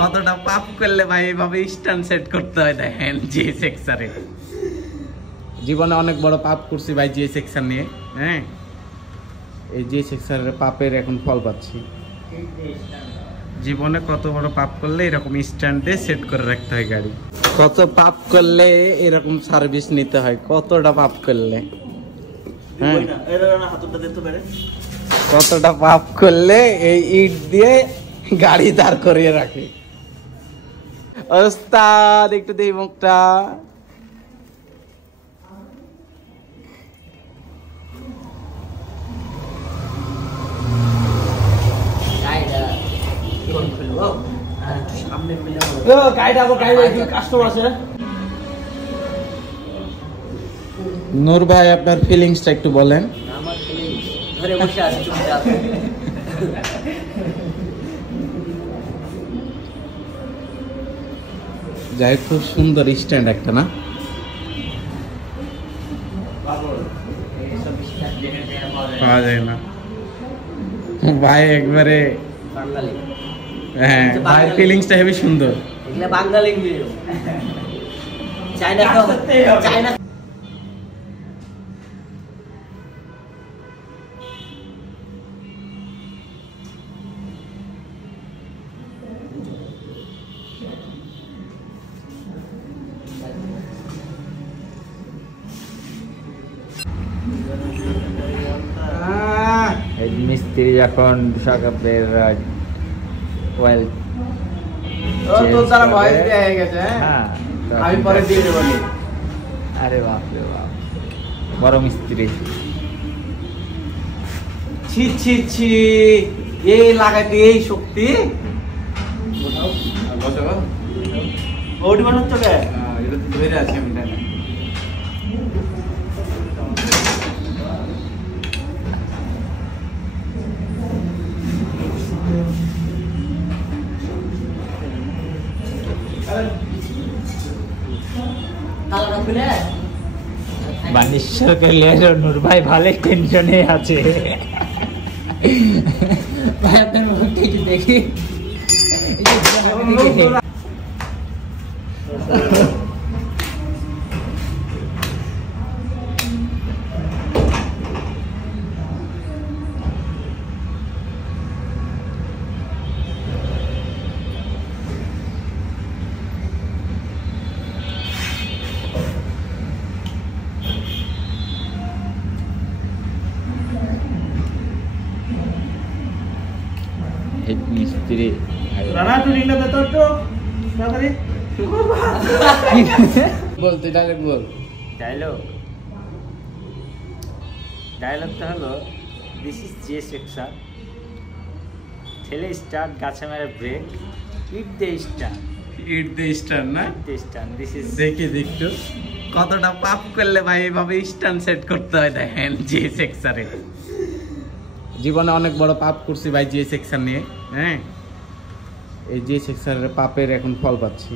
কতটা পাপ করলে ভাই এইভাবে স্ট্যান্ড সেট করতে হয় দেখেন জি সেকশনে। জীবনে অনেক বড় পাপ করছি ভাই জি সেকশন নিয়ে। হ্যাঁ, এই জি সেকশনের পাপের এখন ফল পাচ্ছি। জীবনে কত বড় পাপ করলে এরকম স্ট্যান্ডে সেট করে রাখতে হয় গাড়ি। কত পাপ করলে এরকম সার্ভিস নিতে হয়, কতটা পাপ করলে। হ্যাঁ, কতটা পাপ করলে এই ইট দিয়ে গাড়ি দাঁড় করিয়ে রাখে। ওস্তাদ একটু দেই মুখটা। নূর ভাই আপনার ফিলিংসটা একটু বলেন। আমার ফিলিংস ধরে বসে আছে চুপচাপ। যাই খুব সুন্দর স্ট্যান্ড একটা না? পাওয়া যায় না ভাই একবারে। হ্যাঁ ভাই ফিলিংসটা হেবি সুন্দর। এগুলা বাঙালি ভিডিও। চায়না চায়না মিস্ত্রি যখন সকাপের ওয়েল আমি পরে দিয়ে দেবো। আরে বাপ রে বাপ, বড় মিস্ত্রি। ছি ছি ছি, এই লাগাইতে এই শক্তি। ওটি মানুষ চলে এটা তো ধরে আছে আমি জানি। বানেশ্বর কইলে নূর ভাই ভালো টেনশনে আছে। ভাই আপনার মুখটা একটু দেখি। মিস্ত্রি বলতে ডাইরেক্ট বল। ডায়লগটা হলো, দিস ইজ জে সেকশন, ঠেলে স্টার্ট, গাছে মেরে break, it they start, it they stand না? They start, this is. দেখি দেখতো কতটা পাপ করলে ভাই এইভাবে স্ট্যান্ড সেট করতে হয় দেখেন জি সেকশনে। জীবনে অনেক বড় পাপ করছি ভাই জি সেকশন নিয়ে। হ্যাঁ, এই জি সেকশনের পাপের এখন ফল পাচ্ছি।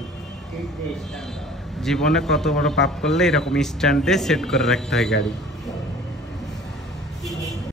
জীবনে কত বড় পাপ করলে এরকম স্ট্যান্ডে সেট করে রাখতে হয় গাড়ি।